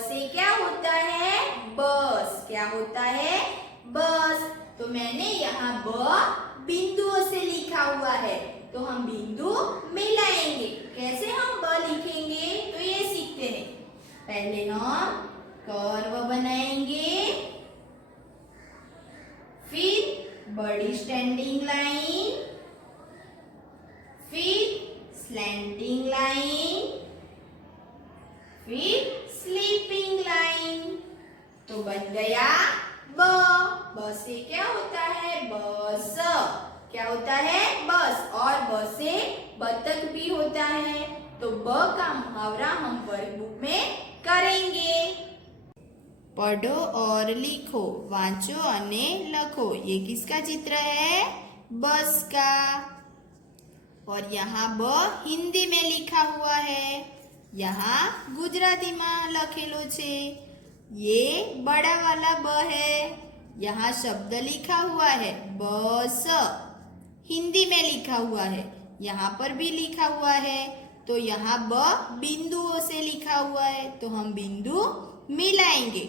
से क्या होता है? बस। क्या होता है? बस। तो मैंने यहाँ ब बिंदुओं से लिखा हुआ है, तो हम बिंदु मिलाएंगे। कैसे हम ब लिखेंगे तो ये सीखते हैं। पहले हम कर्व बनाएंगे, फिर बड़ी स्टैंडिंग लाइन, फिर स्लैंटिंग लाइन, फिर स्लीपिंग लाइन। तो बन गया ब। ब से क्या होता है? बस। क्या होता है? बस। और ब से बतख भी होता है। तो ब का मुहावरा हम वर्कबुक में करेंगे। पढ़ो और लिखो, वांचो अने लखो। ये किसका चित्र है? बस का। और यहाँ ब हिंदी में लिखा हुआ है, यहाँ गुजराती में लखेलो छे। ये बड़ा वाला ब है, यहाँ शब्द लिखा हुआ है बस, हिंदी में लिखा हुआ है, यहाँ पर भी लिखा हुआ है। तो यहाँ ब बिंदुओं से लिखा हुआ है, तो हम बिंदु मिलाएंगे।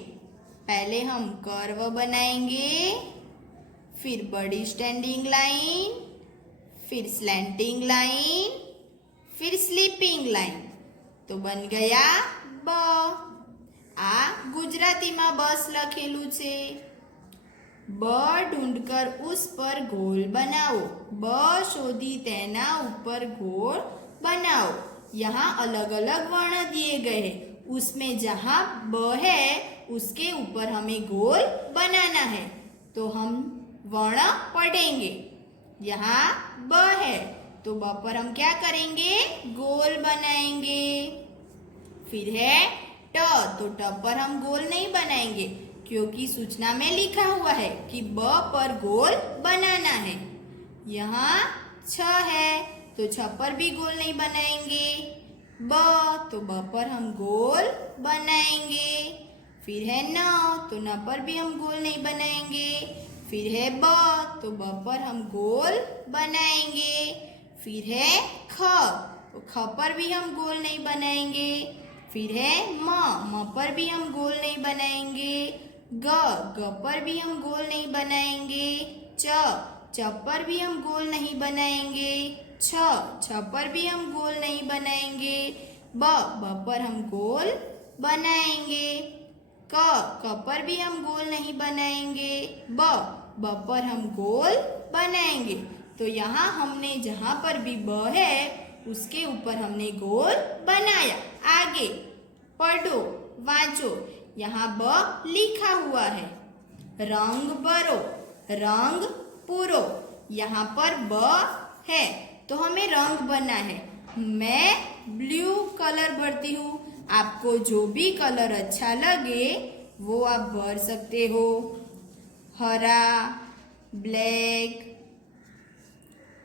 पहले हम कर्व बनाएंगे, फिर बड़ी स्टैंडिंग लाइन, फिर स्लैंटिंग लाइन, फिर स्लीपिंग लाइन। तो बन गया ब। आ गुजरातीમાં બસ લખેલું છે। બ ढूंढकर उस पर गोल बनाओ, ब शोधी तेना ऊपर गोल बनाओ। यहाँ अलग अलग वर्ण दिए गए हैं, उसमें जहाँ ब है उसके ऊपर हमें गोल बनाना है। तो हम वर्ण पढ़ेंगे। यहाँ ब है, तो ब पर हम क्या करेंगे? गोल बनाएंगे। फिर है ट, तो ट पर हम गोल नहीं बनाएंगे, क्योंकि सूचना में लिखा हुआ है कि ब पर गोल बनाना है। यहाँ छ है, तो छ पर भी गोल नहीं बनाएंगे। ब, तो ब पर हम गोल बनाएंगे। फिर है न, तो न पर भी हम गोल नहीं बनाएंगे। फिर है ब, तो ब पर हम गोल बनाएंगे। फिर है ख, तो ख पर भी हम गोल नहीं बनाएंगे। फिर है म पर भी हम गोल नहीं बनाएंगे। ग पर भी हम गोल नहीं बनाएंगे। च पर भी हम गोल नहीं बनाएंगे। छ पर भी हम गोल नहीं बनाएंगे। ब पर हम गोल बनाएंगे। क पर भी हम गोल नहीं बनाएंगे। ब पर हम गोल बनाएंगे। तो यहाँ हमने जहाँ पर भी ब है उसके ऊपर हमने गोल बनाया। आगे पढ़ो, वांचो। यहाँ ब लिखा हुआ है, रंग भरो, रंग पूरो। यहाँ पर ब है, तो हमें रंग भरना है। मैं ब्लू कलर भरती हूँ, आपको जो भी कलर अच्छा लगे वो आप भर सकते हो। हरा, ब्लैक,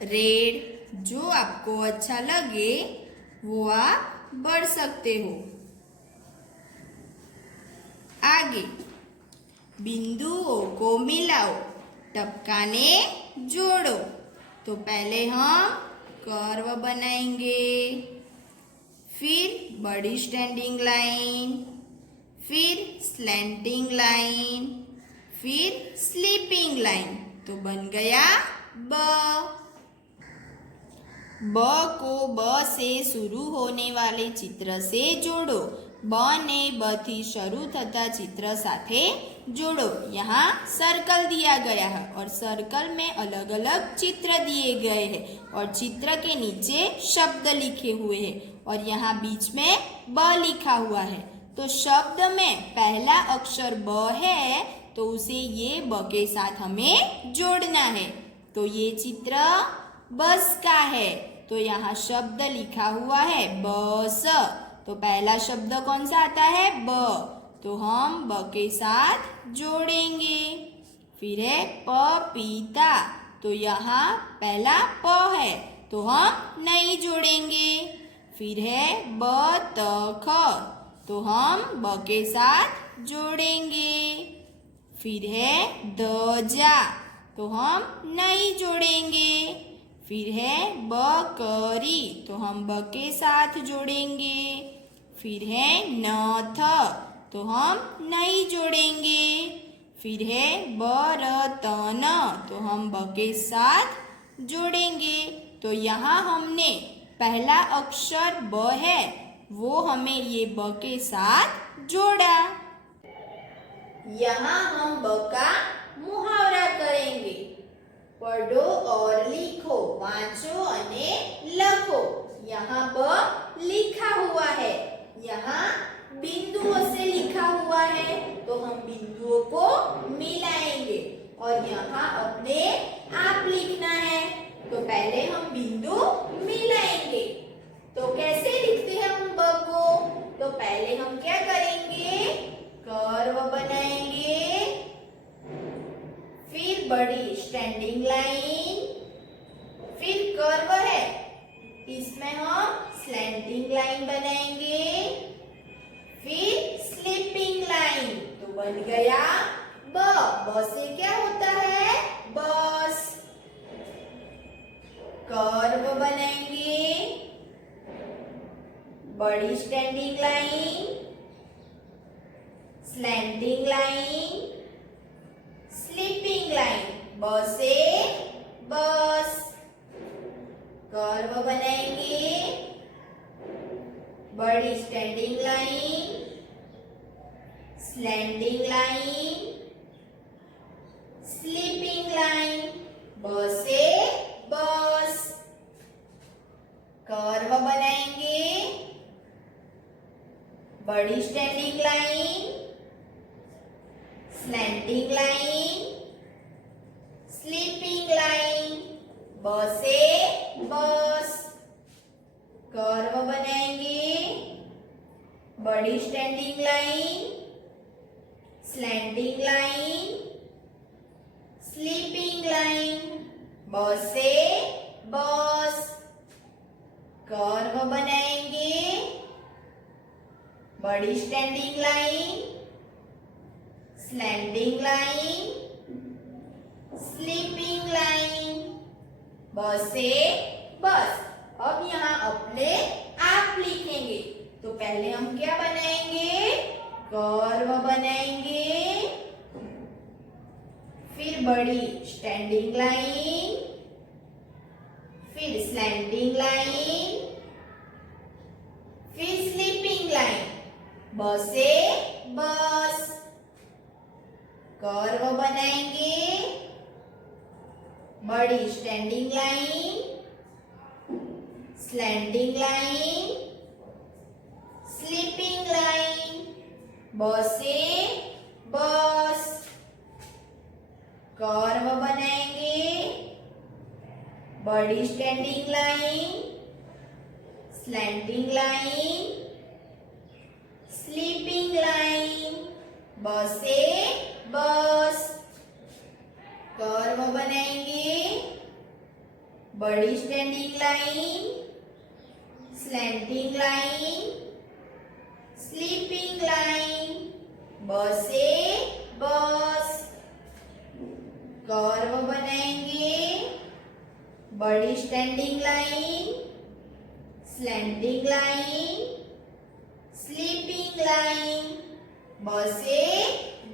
रेड, जो आपको अच्छा लगे वो आप भर सकते हो। आगे बिंदुओं को मिलाओ, टपकाने जोड़ो। तो पहले हम कर्व बनाएंगे, फिर बड़ी स्टैंडिंग लाइन, फिर स्लैंटिंग लाइन, फिर स्लीपिंग लाइन। तो बन गया ब। ब को ब से शुरू होने वाले चित्र से जोड़ो। ब ने ब थी शुरू थता चित्र साथे जोड़ो। यहाँ सर्कल दिया गया है और सर्कल में अलग अलग चित्र दिए गए हैं और चित्र के नीचे शब्द लिखे हुए हैं और यहाँ बीच में ब लिखा हुआ है। तो शब्द में पहला अक्षर ब है, तो उसे ये ब के साथ हमें जोड़ना है। तो ये चित्र बस का है, तो यहाँ शब्द लिखा हुआ है बस। तो पहला शब्द कौन सा आता है? ब, तो हम ब के साथ जोड़ेंगे। फिर है पपीता, तो यहाँ पहला प है, तो हम नहीं जोड़ेंगे। फिर है बतख, तो हम ब के साथ जोड़ेंगे। फिर है ध्वजा, तो हम नहीं जोड़ेंगे। फिर है बकरी, तो हम ब के साथ जोड़ेंगे। फिर है नथ, तो हम नहीं जोड़ेंगे। फिर है बर्तन, तो हम ब के साथ जोड़ेंगे। तो यहाँ हमने पहला अक्षर ब है वो हमें ये ब के साथ जोड़ा। यहाँ हम ब का मुहावरा करेंगे। पढ़ो और लिखो, वांचो अने लखो। यहाँ ब लिखा हुआ है, यहाँ बिंदुओं से लिखा हुआ है, तो हम बिंदुओं को मिलाएंगे और यहाँ अपने आप लिखना है। तो पहले हम बिंदु मिलाएंगे। तो कैसे लिखते हैं हम ब को? तो पहले हम क्या करेंगे? कर्व बनाएंगे, फिर बड़ी स्टैंडिंग लाइन, फिर कर्व है इसमें हम स्लैंटिंग लाइन बनाएंगे, फिर स्लीपिंग लाइन। तो बन गया ब। ब से क्या होता है? बस। कर्व बनाएंगे, बड़ी standing line, slanting line, sleeping line. ब से बस। कर्व बनाएंगे, बड़ी standing line, slanting line, sleeping line. ब से बस। कर्व बनाएंगे, बड़ी standing line, slanting line, sleeping line. ब से बस। कर्व बनाएंगे, बड़ी standing line, slanting line, sleeping line. ब से बस। कर्व बनाएंगे, बड़ी standing line, slanting line, sleeping line. ब से बस। अब यहाँ अपने आप लिखेंगे। तो पहले हम क्या बनाएंगे? कर्व बनाएंगे, फिर बड़ी स्टैंडिंग लाइन, फिर स्लैंटिंग लाइन, फिर स्लीपिंग लाइन। ब से बस। कर्व बनाएंगे, बड़ी standing line, slanting line, sleeping line. ब से बस। कर्व बनाएंगे, बड़ी standing line, slanting line, sleeping line. ब से बस। कर्व बनाएंगे, बड़ी standing line, slanting line, sleeping line. ब से बस। कर्व बनाएंगे, बड़ी standing line, slanting line, sleeping line. ब से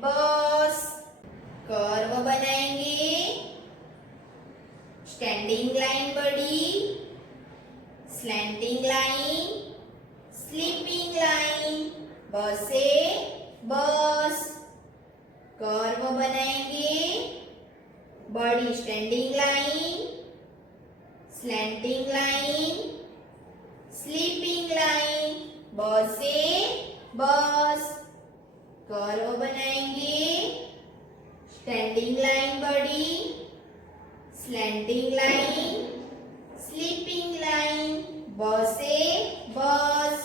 बस। कर्व बनाएंगे, स्टैंडिंग लाइन बड़ी, स्लैंटिंग लाइन, स्लीपिंग लाइन। ब से बस। कर्व बनाएंगे, बड़ी standing line, slanting line, sleeping line. ब से बस। कर्व बनाएंगे, स्टैंडिंग लाइन बड़ी, स्लैंटिंग लाइन, स्लीपिंग लाइन। ब से बस।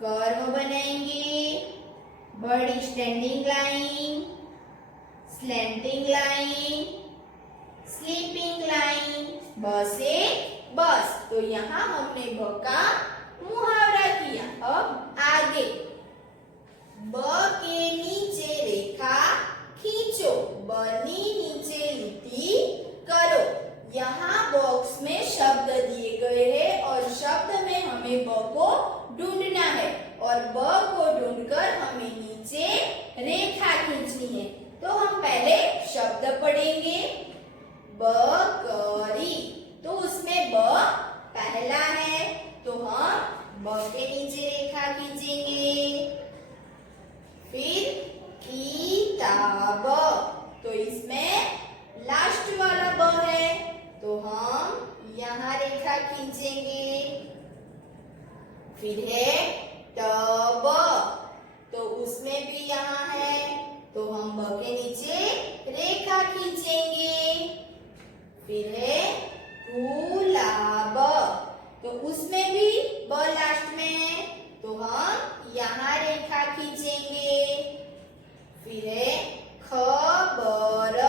कर्व बनाएंगे, बड़ी standing line, slanting line, sleeping line. ब से बस। तो यहाँ हमने ब का मुहावरा किया। अब आगे। ब के नीचे रेखा खींचो, ब नी नीचे लिटी करो। यहाँ बॉक्स में शब्द दिए गए हैं और शब्द में हमें ब को ढूंढना है और ब को ढूंढकर हमें बकरी। तो उसमें ब पहला है, तो हम ब के नीचे रेखा खींचेंगे। फिर किताब, तो इसमें लास्ट वाला ब है, तो हम यहाँ रेखा खींचेंगे। फिर है टब, तो उसमें भी यहाँ है, तो हम ब के नीचे रेखा खींचेंगे। फिर है गुलाब, तो उसमें भी ब लास्ट में है, तो हम यहाँ रेखा खींचेंगे। फिर है खबर,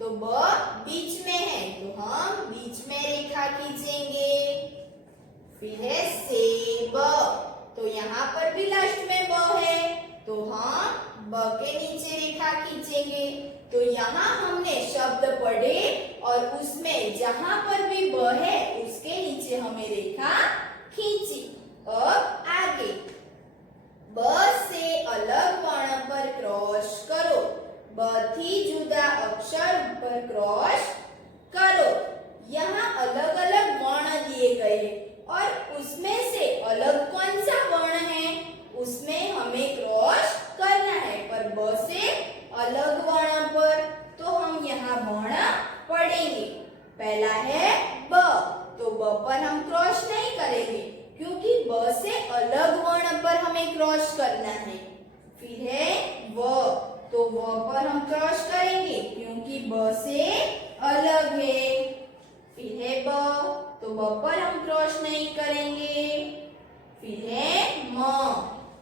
तो ब बीच में है, तो हम बीच में रेखा खींचेंगे। फिर है सेब, तो यहाँ पर भी लास्ट में ब है, तो हम ब के नीचे रेखा खींचेंगे। तो यहाँ हमने शब्द पढ़े और उसमें जहां पर भी ब है उसके नीचे हमें रेखा खींची। अब आगे, ब से अलग वर्ण पर क्रॉस करो, ब थी जुदा अक्षर पर क्रॉस करो। यहाँ अलग अलग वर्ण दिए गए और उसमें से अलग कौन सा वर्ण है उसमें हमें क्रॉस करना है, पर ब से अलग वर्ण पर, तो हम यहाँ वर्ण पढ़ेंगे। पहला है ब, तो ब पर हम क्रॉस नहीं करेंगे क्योंकि ब से अलग वर्ण पर हमें क्रॉस करना है। फिर है व, तो व पर हम क्रॉस करेंगे क्योंकि ब से अलग है। फिर है ब, तो ब पर हम क्रॉस नहीं करेंगे। फिर है म,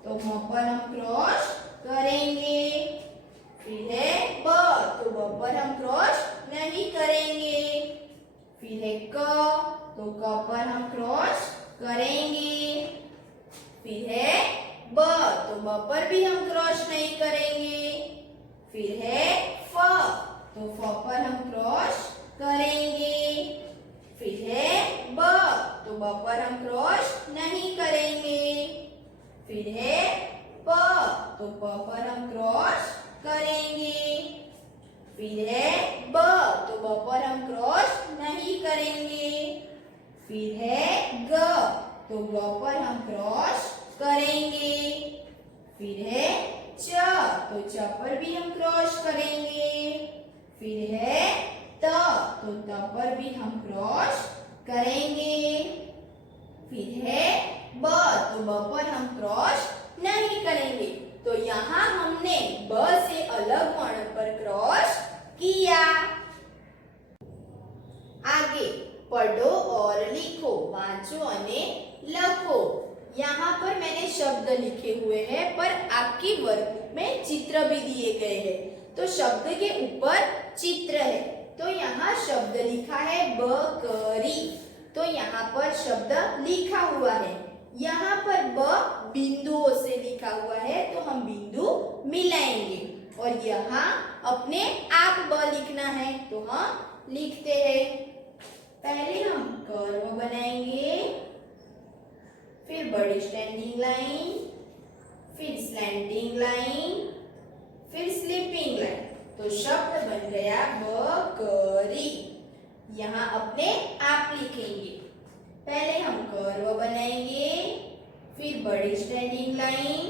तो म पर हम क्रॉस करेंगे। फिर है ब, तो ब पर हम क्रॉस नहीं करेंगे। फिर है क, तो क पर हम क्रॉस करेंगे। फिर है ब, तो ब पर भी हम क्रॉस नहीं करेंगे। फिर है फ, तो फ पर हम क्रॉस करेंगे। फिर है ब, तो ब पर हम क्रॉस नहीं करेंगे। फिर है प, तो प पर हम क्रॉस करेंगे। फिर है ब, तो ब पर हम क्रॉस नहीं करेंगे। फिर है ग, तो ग पर हम क्रॉस करेंगे। फिर है च, तो च पर भी हम क्रॉस करेंगे। फिर है त, तो त पर भी हम क्रॉस करेंगे। फिर है ब, तो ब पर हम क्रॉस नहीं करेंगे। तो यहाँ हमने ब से अलग वर्ण पर क्रॉस किया। आगे पढ़ो और लिखो, वांचो और लखो। यहाँ पर मैंने शब्द लिखे हुए हैं पर आपकी वर्कबुक में चित्र भी दिए गए हैं, तो शब्द के ऊपर चित्र है। तो यहाँ शब्द लिखा है बकरी, तो यहाँ पर शब्द लिखा हुआ है। यहाँ पर ब बिंदुओं से लिखा हुआ है, तो हम बिंदु मिलाएंगे और यहाँ अपने आप ब लिखना है, तो हम लिखते हैं। पहले हम कर्व बनाएंगे, फिर बड़ी स्टैंडिंग लाइन, फिर स्लैंटिंग लाइन, फिर स्लीपिंग लाइन। तो शब्द बन गया बकरी। यहाँ अपने आप लिखेंगे। पहले हम कर्व बनाएंगे, फिर बड़ी स्टैंडिंग लाइन,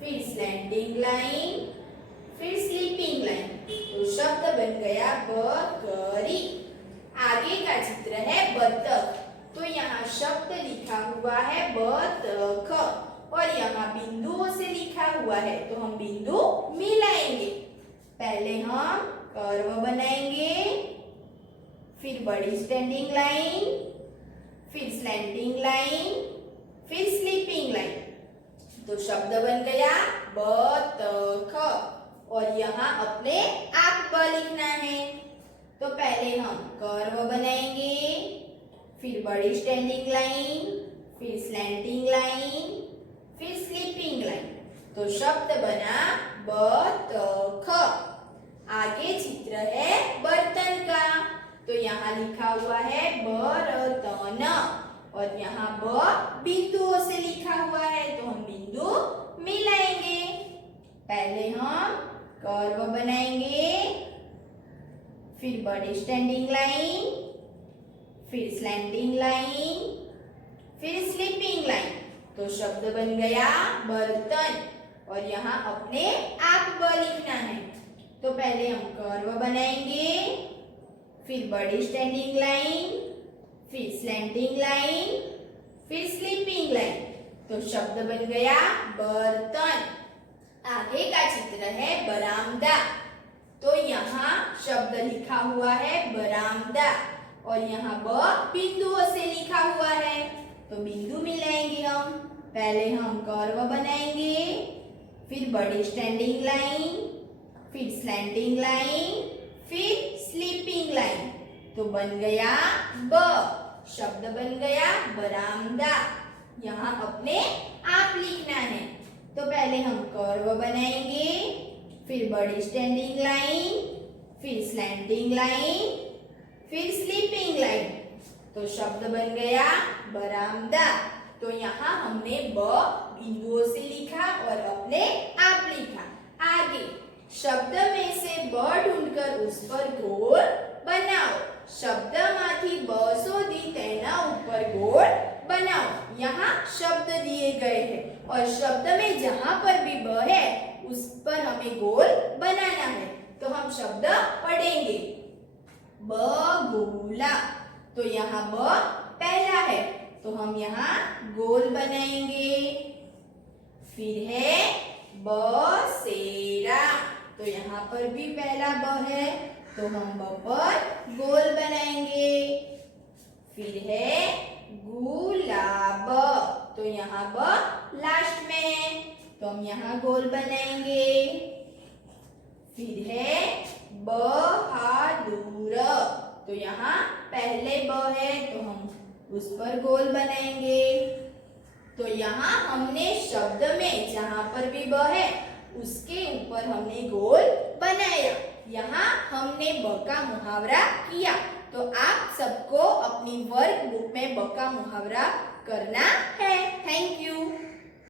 फिर स्लैंटिंग लाइन, फिर स्लीपिंग लाइन। तो शब्द बन गया बकरी। आगे का चित्र है बतख, तो यहाँ शब्द लिखा हुआ है बतख और यहाँ बिंदुओं से लिखा हुआ है, तो हम बिंदु मिलाएंगे। पहले हम कर्व बनाएंगे, फिर बड़ी स्टैंडिंग लाइन, फिर स्लैंटिंग लाइन, फिर स्लीपिंग लाइन। तो शब्द बन गया बतख और यहाँ अपने आप ब लिखना है। तो पहले हम कर्व बनाएंगे, फिर बड़ी स्टैंडिंग लाइन, फिर स्लैंटिंग लाइन, फिर स्लीपिंग लाइन। तो शब्द बना बतख। आगे चित्र है बर्तन का, तो यहाँ लिखा हुआ है बर्तन और यहाँ ब बिंदुओं से लिखा हुआ है, तो हम बिंदु मिलाएंगे। पहले हम कर्व बनाएंगे, फिर बड़ी स्टैंडिंग लाइन, फिर स्लैंटिंग लाइन, फिर स्लीपिंग लाइन। तो शब्द बन गया बर्तन। और यहाँ अपने आप ब लिखना है। तो पहले हम कर्व बनाएंगे, फिर बड़ी स्टैंडिंग लाइन, फिर स्लैंटिंग लाइन, फिर स्लीपिंग लाइन। तो शब्द बन गया बर्तन। आगे का चित्र है बरामदा। तो यहाँ शब्द लिखा हुआ है बरामदा और यहाँ ब बिंदुओं से लिखा हुआ है। तो बिंदु मिलाएंगे हम। पहले हम कर्व बनाएंगे, फिर बड़ी स्टैंडिंग लाइन, फिर स्लैंटिंग लाइन, फिर स्लीपिंग लाइन। तो बन गया ब। शब्द बन गया बरामदा। यहाँ अपने आप लिखना है। तो पहले हम कर्व बनाएंगे, फिर बड़ी स्टैंडिंग लाइन, फिर स्लैंटिंग लाइन, फिर स्लीपिंग लाइन। तो शब्द बन गया बरामदा। तो यहाँ हमने ब बिंदुओं से लिखा और अपने आप लिखा। आगे शब्द में से ब ढूंढकर उस पर गोल बनाओ। शब्द माथी ब शोधी तेना ऊपर गोल बनाओ। यहाँ शब्द दिए गए हैं और शब्द में जहां पर भी ब है उस पर हमें गोल बनाना है। तो हम शब्द पढ़ेंगे। बगुला। तो यहाँ ब पहला है तो हम यहाँ गोल बनाएंगे। फिर है बसेरा। तो यहाँ पर भी पहला ब है तो हम ब पर गोल बनाएंगे। फिर है गुलाब। तो यहाँ ब लास्ट में है तो हम यहाँ गोल बनाएंगे। फिर है बहादुर। तो यहाँ पहले ब है तो हम उस पर गोल बनाएंगे। तो यहाँ हमने शब्द में जहां पर भी ब है उसके ऊपर हमने गोल बनाया। यहाँ हमने ब का मुहावरा किया। तो आप सबको अपनी वर्क बुक में ब का मुहावरा करना है। Thank you.